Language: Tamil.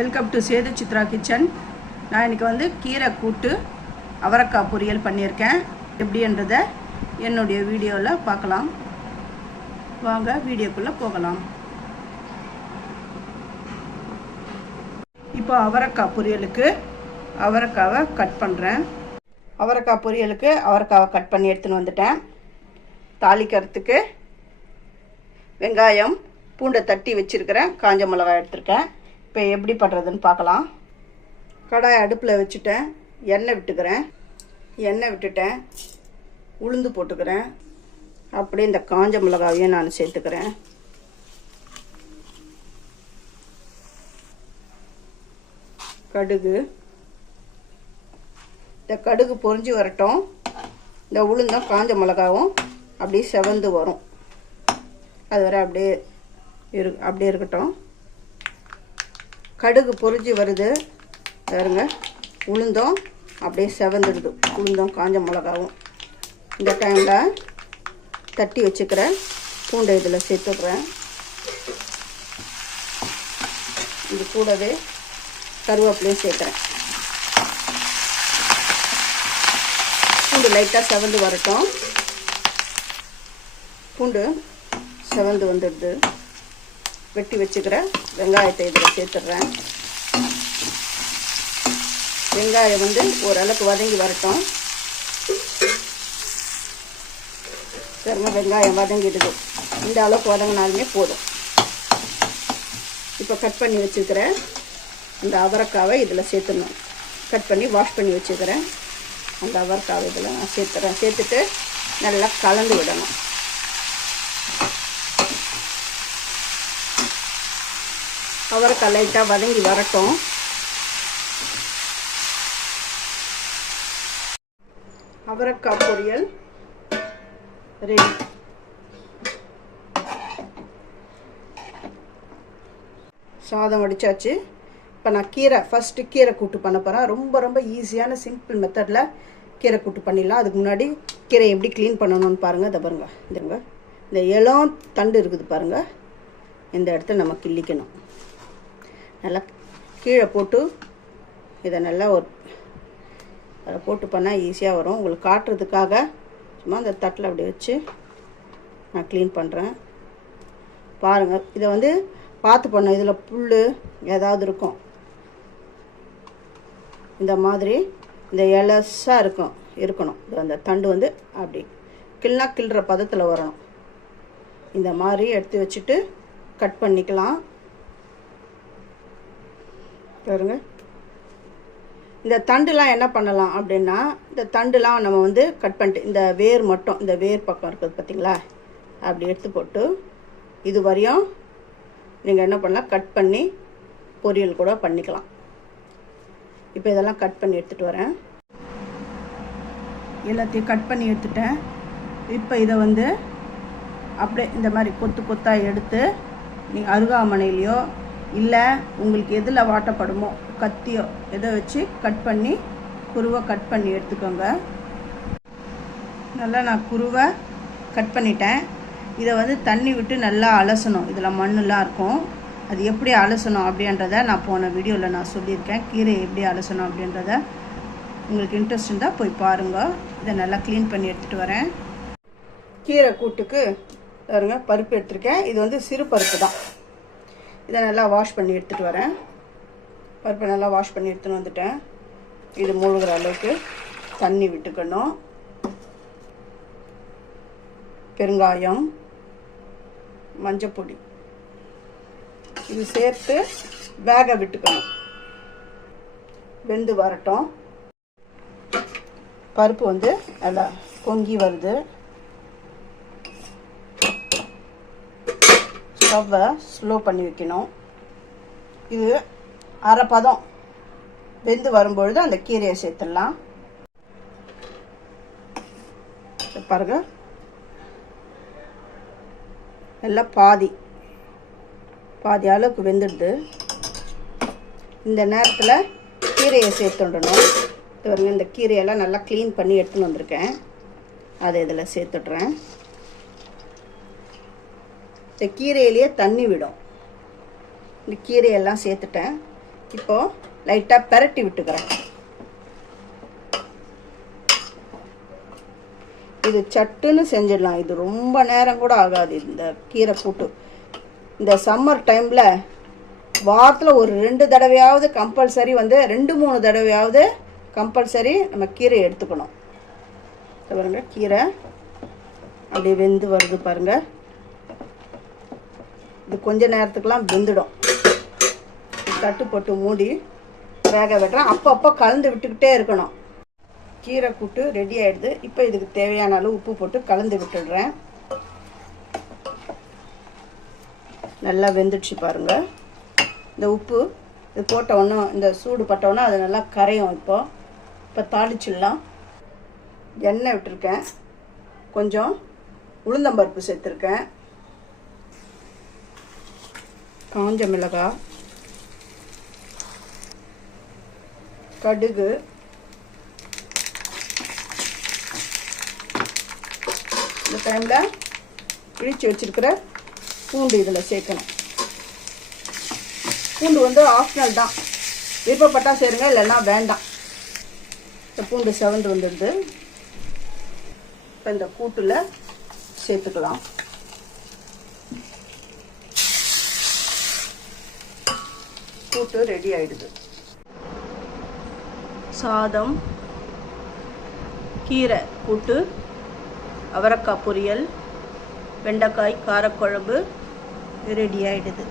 Welcome to Sethu Chitra kitchen. நான் இன்றைக்கி வந்து கீரை கூட்டு அவரைக்காய் பொரியல் பண்ணியிருக்கேன். எப்படின்றத என்னுடைய வீடியோவில் பார்க்கலாம். வாங்க வீடியோக்குள்ளே போகலாம். இப்போ அவரைக்காய் பொரியலுக்கு அவரைக்காவை கட் பண்ணுறேன். அவரைக்காய் பொரியலுக்கு அவரைக்காவை கட் பண்ணி எடுத்துன்னு வந்துட்டேன். தாளிக்கிறதுக்கு வெங்காயம் பூண்டை தட்டி வச்சுருக்கிறேன். காஞ்ச மிளகாய் எடுத்துருக்கேன். இப்போ எப்படி பண்ணுறதுன்னு பார்க்கலாம். கடாய் அடுப்பில் வச்சுட்டேன். எண்ணெய் விட்டுக்கிறேன். எண்ணெய் விட்டுட்டேன். உளுந்து போட்டுக்கிறேன். அப்படியே இந்த காஞ்ச மிளகாவையும் நான் சேர்த்துக்கிறேன். கடுகு, இந்த கடுகு பொரிஞ்சு வரட்டும். இந்த உளுந்தும் காஞ்ச மிளகாவும் அப்படியே செவந்து வரும். அது வரை அப்படியே இருக்கட்டும். கடுகு பொரிஞ்சு வருது பாருங்க. உளுந்தும் அப்படியே செவந்துடுது. உளுந்தும் காஞ்ச மிளகாவும். இந்த டைமில் தட்டி வச்சுக்கிற பூண்டை இதில் சேர்த்துடுறேன். இது கூடவே கருவேப்பிலையும் சேர்க்குறேன். பூண்டு லைட்டாக செவந்து வரட்டும். பூண்டு செவந்து வந்துடுது. வெட்டி வச்சுக்கிற வெங்காயத்தை இதில் சேர்த்துடுறேன். வெங்காயம் வந்து ஓரளவுக்கு வதங்கி வரட்டும். வெங்காயம் வதங்கிடுது. இந்த அளவுக்கு வதங்கினாலுமே போதும். இப்போ கட் பண்ணி வச்சுக்கிற இந்த அவரைக்காவை இதில் சேர்த்துடணும். கட் பண்ணி வாஷ் பண்ணி வச்சுக்கிறேன். அந்த அவரைக்காவை இதில் நான் சேர்த்துறேன். சேர்த்துட்டு நல்லா கலந்து விடணும். அவரைக்காய் லைட்டாக வதங்கி வரட்டும். அவரைக்காய் பொரியல் ரெடி. சாதம் வடிச்சாச்சு. இப்போ நான் ஃபஸ்ட்டு கீரை கூட்டு பண்ண போகிறேன். ரொம்ப ஈஸியான சிம்பிள் மெத்தடில் கீரை கூட்டு பண்ணிடலாம். அதுக்கு முன்னாடி கீரை எப்படி க்ளீன் பண்ணணும்னு பாருங்கள். இதை பாருங்கள். இந்த இளம் தண்டு இருக்குது பாருங்கள். இந்த இடத்துல நம்ம கிள்ளிக்கணும். நல்லா கீழே போட்டு இதை நல்லா அதை போட்டு பண்ணால் ஈஸியாக வரும். உங்களுக்கு காட்டுறதுக்காக சும்மா அந்த தட்டில் அப்படி வச்சு நான் க்ளீன் பண்ணுறேன். பாருங்கள். இதை வந்து பார்த்து பண்ண. இதில் புல் ஏதாவது இருக்கும். இந்த மாதிரி இந்த இலசாக இருக்கணும். இது அந்த தண்டு வந்து அப்படி கிள்ளுற பதத்தில் வரணும். இந்த மாதிரி எடுத்து வச்சுட்டு கட் பண்ணிக்கலாம். பாருங்க. இந்த தண்டுலாம் என்ன பண்ணலாம் அப்படின்னா, இந்த தண்டுலாம் நம்ம வந்து கட் பண்ணிட்டு இந்த வேர் மட்டும், இந்த வேர் பக்கம் இருக்குது பார்த்திங்களா, அப்படி எடுத்து போட்டு இது வரையும் நீங்கள் என்ன பண்ணலாம், கட் பண்ணி பொரியல் கூட பண்ணிக்கலாம். இப்போ இதெல்லாம் கட் பண்ணி எடுத்துகிட்டு வரேன். எல்லாத்தையும் கட் பண்ணி எடுத்துட்டேன். இப்போ இதை வந்து அப்படியே இந்த மாதிரி கொத்தாக எடுத்து நீங்கள் அருகாமனையிலையோ இல்லை உங்களுக்கு எதில் வாட்டப்படுமோ கத்தியோ எதை வச்சு கட் பண்ணி குருவை கட் பண்ணி எடுத்துக்கோங்க. நல்லா நான் குருவை கட் பண்ணிட்டேன். இதை வந்து தண்ணி விட்டு நல்லா அலசணும். இதில் மண்ணெலாம் இருக்கும். அது எப்படி அலசணும் அப்படின்றத நான் போன வீடியோவில் நான் சொல்லியிருக்கேன். கீரை எப்படி அலசணும் அப்படின்றத உங்களுக்கு இன்ட்ரெஸ்ட் இருந்தால் போய் பாருங்கள். இதை நல்லா க்ளீன் பண்ணி எடுத்துகிட்டு வரேன். கீரை கூட்டுக்கு பாருங்க பருப்பு எடுத்துருக்கேன். இது வந்து சிறு பருப்பு தான். இதை நல்லா வாஷ் பண்ணி எடுத்துகிட்டு வரேன். பருப்பை நல்லா வாஷ் பண்ணி எடுத்துன்னு வந்துட்டேன். இது மூழ்கிற அளவுக்கு தண்ணி விட்டுக்கணும். பெருங்காயம், மஞ்சப்பொடி இது சேர்த்து வேக விட்டுக்கணும். வெந்து வரட்டும். பருப்பு வந்து நல்லா பொங்கி வருது. ஸ்டவ்வை ஸ்லோ பண்ணி வைக்கணும். இது அரை பதம் வெந்து வரும்பொழுது அந்த கீரையை சேர்த்துடலாம். பாருங்க. எல்லாம் பாதி அளவுக்கு வெந்துடுது. இந்த நேரத்தில் கீரையை சேர்த்துடணும். பாருங்க. இந்த கீரையெல்லாம் நல்லா க்ளீன் பண்ணி எடுத்துன்னு வந்திருக்கேன். அதை இதில் சேர்த்துட்றேன். இந்த கீரையிலேயே தண்ணி விடும். இந்த கீரையெல்லாம் சேர்த்துட்டேன். இப்போ லைட்டாக பெரட்டி விட்டுக்கிறேன். இது சட்டுன்னு செஞ்சிடலாம். இது ரொம்ப நேரம் கூட ஆகாது. இந்த கீரை கூட்டு இந்த சம்மர் டைமில் வாரத்தில் ஒரு 2 தடவையாவது கம்பல்சரி 2-3 தடவையாவது கம்பல்சரி நம்ம கீரை எடுத்துக்கணும். பாருங்க, கீரை அப்படியே வெந்து வருது பாருங்க. இது கொஞ்ச நேரத்துக்குலாம் வெந்துடும். தட்டு போட்டு மூடி வேக விட்டுறேன். அப்பப்போ கலந்து விட்டுக்கிட்டே இருக்கணும். கீரை கூட்டு ரெடி ஆகிடுது. இப்போ இதுக்கு தேவையான அளவு உப்பு போட்டு கலந்து விட்டுடுறேன். நல்லா வெந்துடுச்சு பாருங்கள். இந்த உப்பு இது போட்ட உடனே, இந்த சூடு பட்டவுடனே அது நல்லா கரையும். இப்போ தாளிச்சிடலாம். எண்ணெய் விட்டுருக்கேன், கொஞ்சம் உளுந்தம்பருப்பு சேர்த்துருக்கேன், காஞ்ச மிளகாய், கடுகு, இந்த டைமில் இடித்து வச்சிருக்கிற பூண்டு இதில் சேர்க்கணும். பூண்டு ஆப்ஷனல் தான், விருப்பப்பட்டால் சேருங்க, இல்லைன்னா வேண்டாம். இந்த பூண்டு செவந்து வந்துடுது. இப்போ இந்த கூட்டில் சேர்த்துக்கலாம். கூட்டு ரெடி ஆயிடுது. சாதம், கீரை கூட்டு, அவரைக்காய் பொரியல், வெண்டைக்காய் காரக்குழம்பு ரெடி ஆயிடுது.